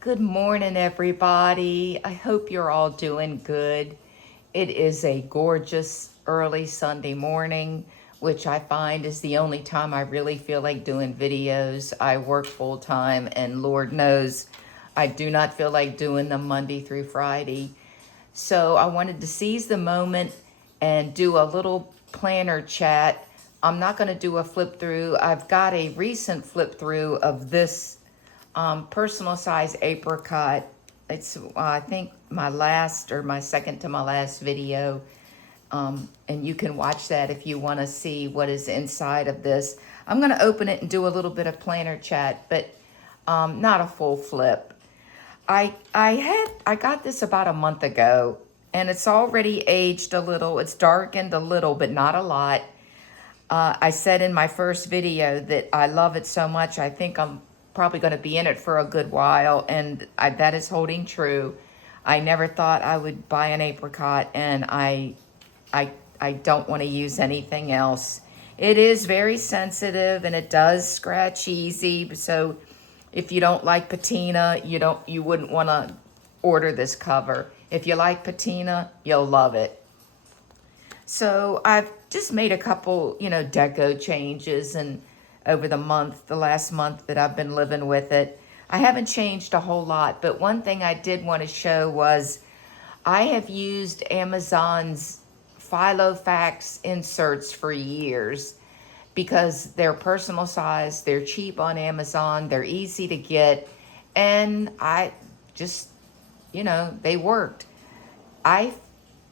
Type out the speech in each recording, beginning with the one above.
Good morning, everybody. I hope you're all doing good. It is a gorgeous early Sunday morning, which I find is the only time I really feel like doing videos. I work full time, and Lord knows I do not feel like doing them Monday through Friday. So I wanted to seize the moment and do a little planner chat. I'm not going to do a flip through. I've got a recent flip through of this personal size apricot. It's I think my last or my second to my last video, and you can watch that if you want to see what is inside of this. I'm going to open it and do a little bit of planner chat, but not a full flip. I got this about a month ago, and it's already aged a little. It's darkened a little, but not a lot. I said in my first video that I love it so much, I think I'm probably going to be in it for a good while, and that is holding true. I never thought I would buy an apricot, and I, I don't want to use anything else. It is very sensitive, and it does scratch easy, so if you don't like patina, you wouldn't want to order this cover. If you like patina, you'll love it. So I've just made a couple, deco changes and over the last month that I've been living with it. I haven't changed a whole lot, but one thing I did want to show was I have used Amazon's Filofax inserts for years because they're personal size, they're cheap on Amazon, they're easy to get, and I just, they worked. I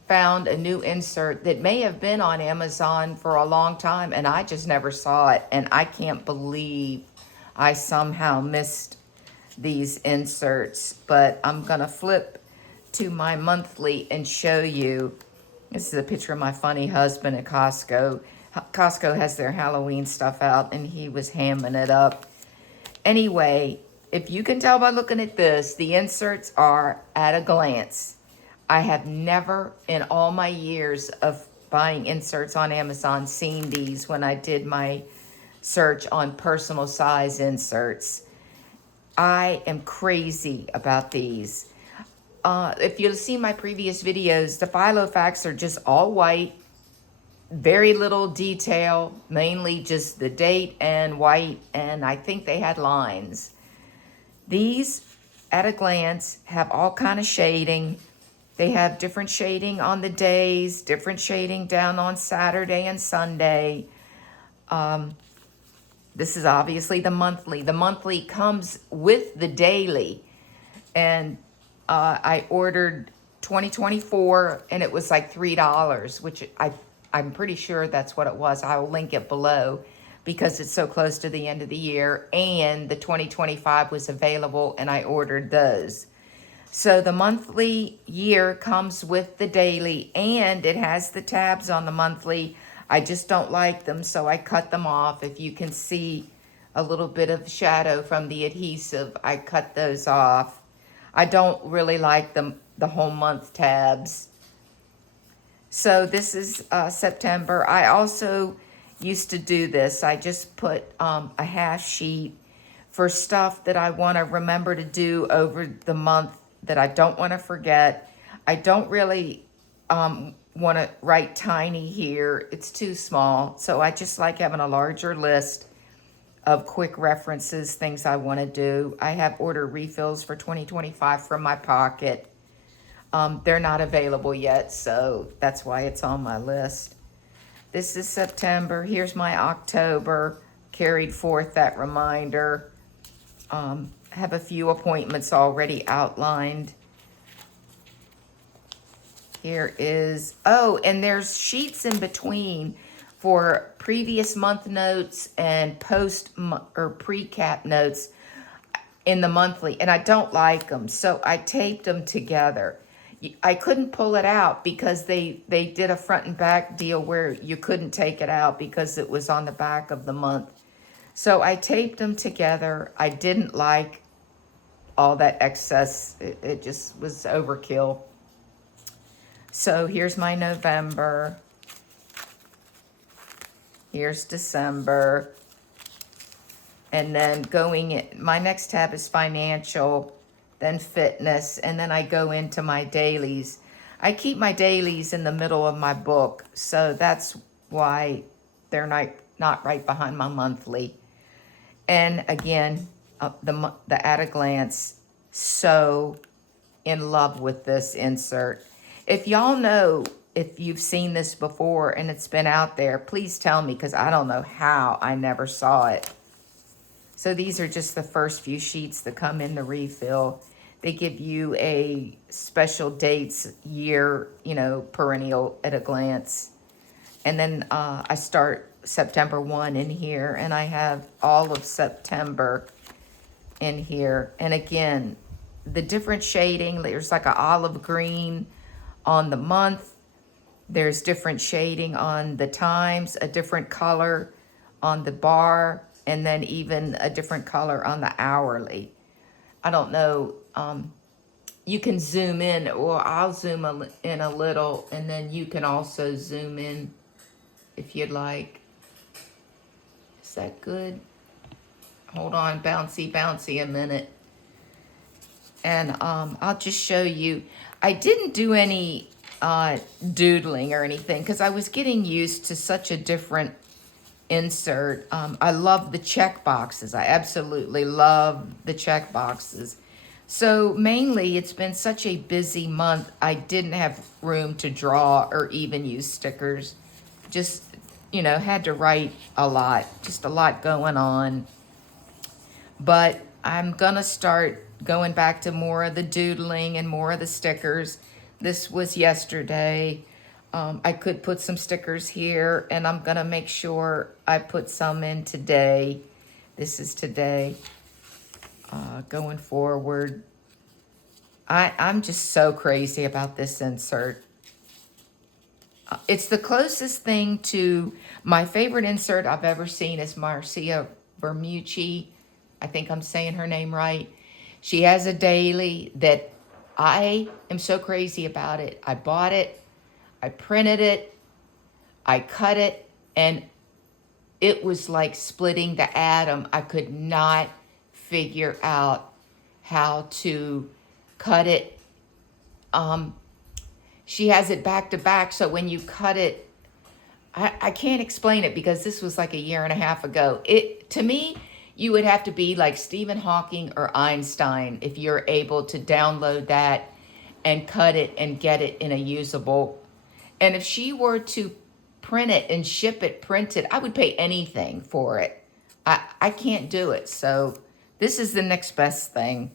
found a new insert that may have been on Amazon for a long time and I just never saw it, and I can't believe I somehow missed these inserts. But I'm gonna flip to my monthly and show you. This is a picture of my funny husband at Costco. Costco has their Halloween stuff out and he was hamming it up. Anyway, if you can tell by looking at this, the inserts are at a glance. I have never in all my years of buying inserts on Amazon seen these when I did my search on personal size inserts. I am crazy about these. If you'll see my previous videos, the Filofax are just all white, very little detail, mainly just the date and white, and I think they had lines. These, at a glance, have all kind of shading. They have different shading on the days, different shading down on Saturday and Sunday. This is obviously the monthly. The monthly comes with the daily. And I ordered 2024 and it was like $3, which I'm pretty sure that's what it was. I'll link it below because it's so close to the end of the year. And the 2025 was available and I ordered those. So the monthly year comes with the daily and it has the tabs on the monthly. I just don't like them, so I cut them off. If you can see a little bit of shadow from the adhesive, I cut those off. I don't really like the whole month tabs. So this is September. I also used to do this. I just put a half sheet for stuff that I want to remember to do over the month that I don't want to forget. I don't really want to write tiny here. It's too small. So I just like having a larger list of quick references, things I want to do. I have ordered refills for 2025 from my pocket. They're not available yet, so that's why it's on my list. This is September. Here's my October. Carried forth that reminder. Have a few appointments already outlined. Here is, oh, and there's sheets in between for previous month notes and post or pre-cap notes in the monthly, and I don't like them, so I taped them together. I couldn't pull it out because they did a front and back deal where you couldn't take it out because it was on the back of the month. So I taped them together. I didn't like all that excess. It just was overkill. So here's my November. Here's December. And then my next tab is financial. then fitness, and then I go into my dailies. I keep my dailies in the middle of my book, so that's why they're not right behind my monthly. And again, the at a glance, so in love with this insert. If y'all know, if you've seen this before and it's been out there, please tell me, because I don't know how I never saw it. So these are just the first few sheets that come in the refill. They give you a special dates, year, you know, perennial at a glance. And then I start September 1 in here, and I have all of September in here. And again, the different shading, there's like an olive green on the month. There's different shading on the times, a different color on the bar, and then even a different color on the hourly. I don't know, you can zoom in, or I'll zoom in a little, and then you can also zoom in if you'd like. Is that good? Hold on, bouncy a minute. And I'll just show you. I didn't do any doodling or anything because I was getting used to such a different insert. I love the check boxes. I absolutely love the check boxes. So mainly it's been such a busy month, I didn't have room to draw or even use stickers. Just, you know, had to write a lot, just a lot going on. But I'm gonna start going back to more of the doodling and more of the stickers. This was yesterday. I could put some stickers here, and I'm gonna make sure I put some in today. This is today. Going forward. I'm just so crazy about this insert. It's the closest thing to my favorite insert I've ever seen is Marcia Bermucci. I think I'm saying her name right. She has a daily that I am so crazy about it. I bought it, I printed it, I cut it, and it was like splitting the atom. I could not figure out how to cut it. She has it back to back, so when you cut it, I can't explain it because this was like a year and a half ago. To me, you would have to be like Stephen Hawking or Einstein if you're able to download that and cut it and get it in a usable. And if she were to print it and ship it printed, I would pay anything for it. I can't do it. So this is the next best thing.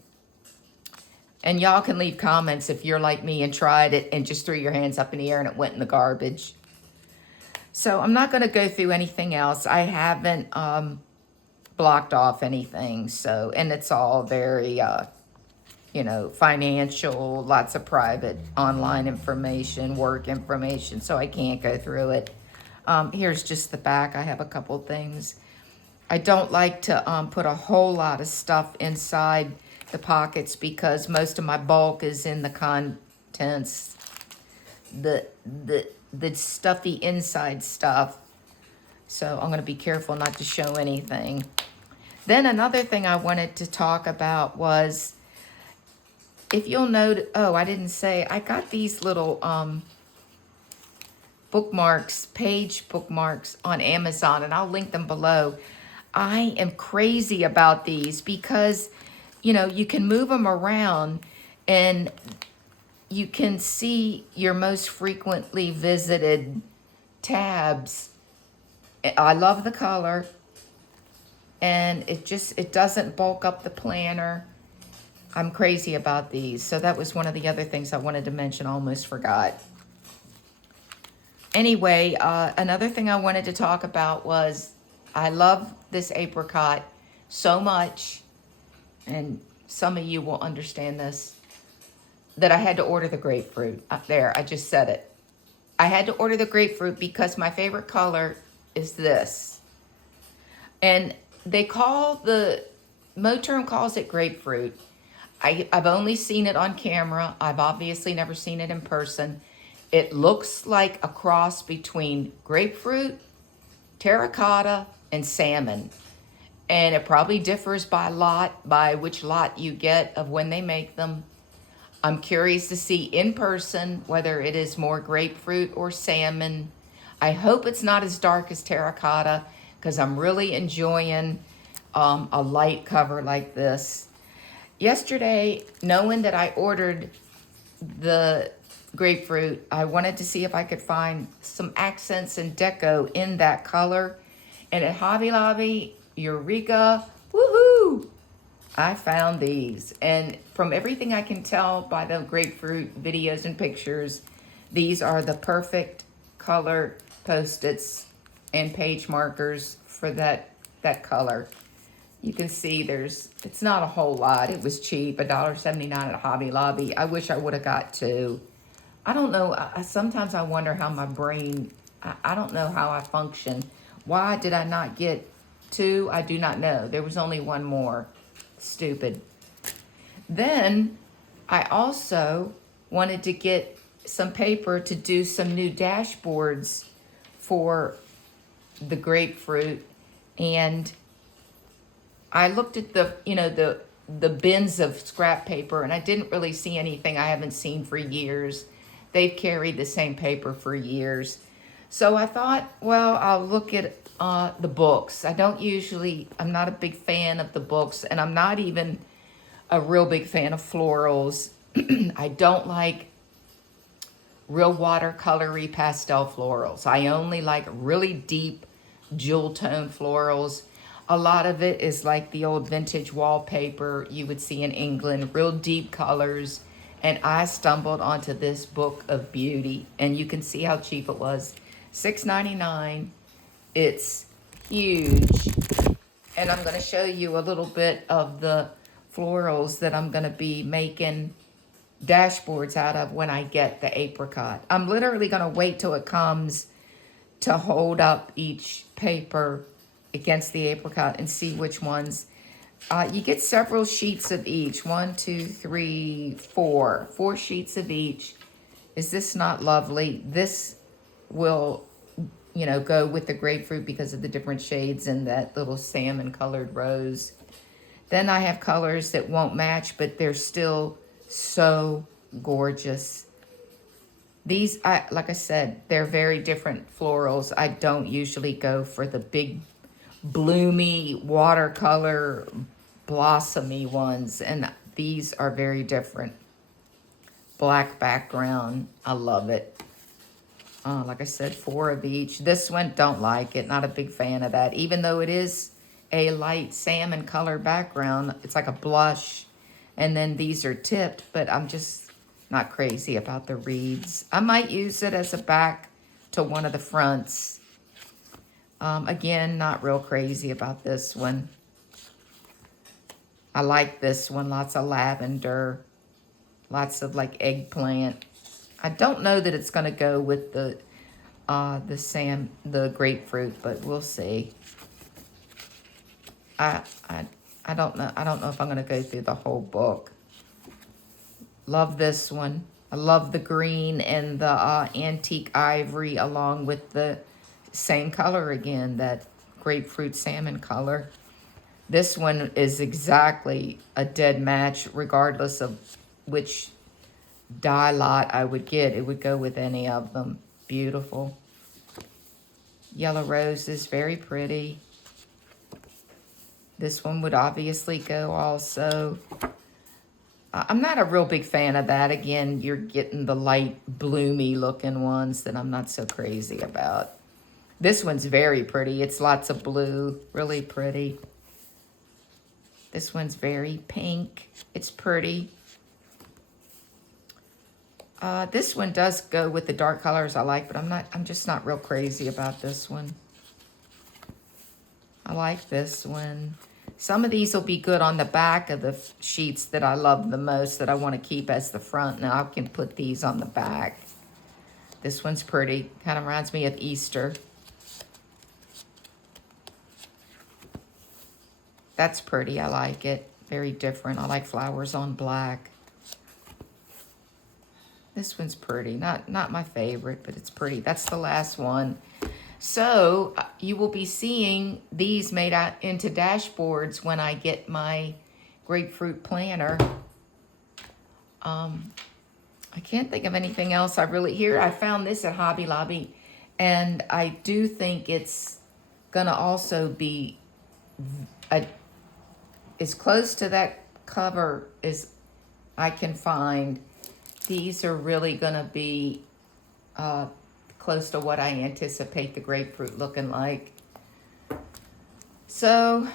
And y'all can leave comments if you're like me and tried it and just threw your hands up in the air and it went in the garbage. So I'm not going to go through anything else. I haven't blocked off anything. So, and it's all very, you know, financial, lots of private online information, work information. So I can't go through it. Here's just the back. I have a couple things. I don't like to put a whole lot of stuff inside the pockets because most of my bulk is in the contents, the stuffy inside stuff. So I'm going to be careful not to show anything. Then another thing I wanted to talk about was, if you'll note, oh, I didn't say, I got these little bookmarks, page bookmarks on Amazon, and I'll link them below. I am crazy about these because, you know, you can move them around and you can see your most frequently visited tabs. I love the color, and it doesn't bulk up the planner. I'm crazy about these. So that was one of the other things I wanted to mention, almost forgot. Anyway, another thing I wanted to talk about was I love this apricot so much, and some of you will understand this, that I had to order the grapefruit. There, I just said it. I had to order the grapefruit because my favorite color is this. And they Moterm calls it grapefruit. I've only seen it on camera. I've obviously never seen it in person. It looks like a cross between grapefruit, terracotta, and salmon. And it probably differs by lot, by which lot you get of when they make them. I'm curious to see in person whether it is more grapefruit or salmon. I hope it's not as dark as terracotta because I'm really enjoying a light cover like this. Yesterday, knowing that I ordered the grapefruit, I wanted to see if I could find some accents and deco in that color. And at Hobby Lobby, Eureka, woohoo! I found these. And from everything I can tell by the grapefruit videos and pictures, these are the perfect color Post-its and page markers for that color. You can see it's not a whole lot. It was cheap, $1.79 at Hobby Lobby. I wish I would have got two. I don't know. Sometimes I wonder how my brain, I don't know how I function. Why did I not get two? I do not know. There was only one more. Stupid. Then I also wanted to get some paper to do some new dashboards for the grapefruit, and I looked at the bins of scrap paper, and I didn't really see anything I haven't seen for years. They've carried the same paper for years. So I thought, well, I'll look at the books. I'm not a big fan of the books, and I'm not even a real big fan of florals. I don't like real watercolory pastel florals. I only like really deep jewel tone florals. A lot of it is like the old vintage wallpaper you would see in England, real deep colors. And I stumbled onto this book of beauty, and you can see how cheap it was. $6.99. It's huge. And I'm going to show you a little bit of the florals that I'm going to be making dashboards out of when I get the apricot. I'm literally going to wait till it comes to hold up each paper against the apricot and see which ones. You get several sheets of each. 1, 2, 3, 4. 4 sheets of each. Is this not lovely? This will, go with the grapefruit because of the different shades and that little salmon colored rose. Then I have colors that won't match, but they're still so gorgeous. These, like I said, they're very different florals. I don't usually go for the big bloomy watercolor blossomy ones, and these are very different. Black background, I love it. Like I said, 4 of each. This one, don't like it, not a big fan of that, even though it is a light salmon color background. It's like a blush, and then these are tipped, but I'm just not crazy about the reeds. I might use it as a back to one of the fronts. Again, not real crazy about this one. I like this one, lots of lavender, lots of like eggplant. I don't know that it's gonna go with the grapefruit, but we'll see. I don't know. I don't know if I'm gonna go through the whole book. Love this one. I love the green and the antique ivory along with the same color again, that grapefruit salmon color. This one is exactly a dead match regardless of which dye lot I would get. It would go with any of them. Beautiful. Yellow roses, very pretty. This one would obviously go also. I'm not a real big fan of that. Again, you're getting the light bloomy looking ones that I'm not so crazy about. This one's very pretty. It's lots of blue, really pretty. This one's very pink. It's pretty. This one does go with the dark colors I like, but I'm just not real crazy about this one. I like this one. Some of these will be good on the back of the sheets that I love the most, that I want to keep as the front. Now I can put these on the back. This one's pretty. Kind of reminds me of Easter. That's pretty. I like it. Very different. I like flowers on black. This one's pretty. Not my favorite, but it's pretty. That's the last one. So you will be seeing these made out into dashboards when I get my grapefruit planner. I can't think of anything else I really here. I found this at Hobby Lobby, and I do think it's gonna also be as close to that cover as I can find. These are really gonna be close to what I anticipate the grapefruit looking like. So,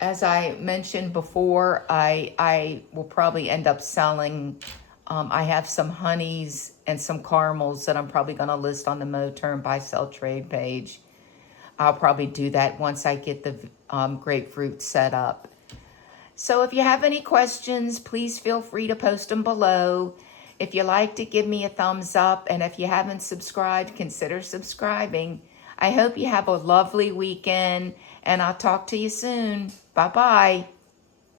as I mentioned before, I will probably end up selling, I have some honeys and some caramels that I'm probably going to list on the Moterm Buy Sell Trade page. I'll probably do that once I get the grapefruit set up. So if you have any questions, please feel free to post them below. If you liked it, give me a thumbs up. And if you haven't subscribed, consider subscribing. I hope you have a lovely weekend, and I'll talk to you soon. Bye-bye.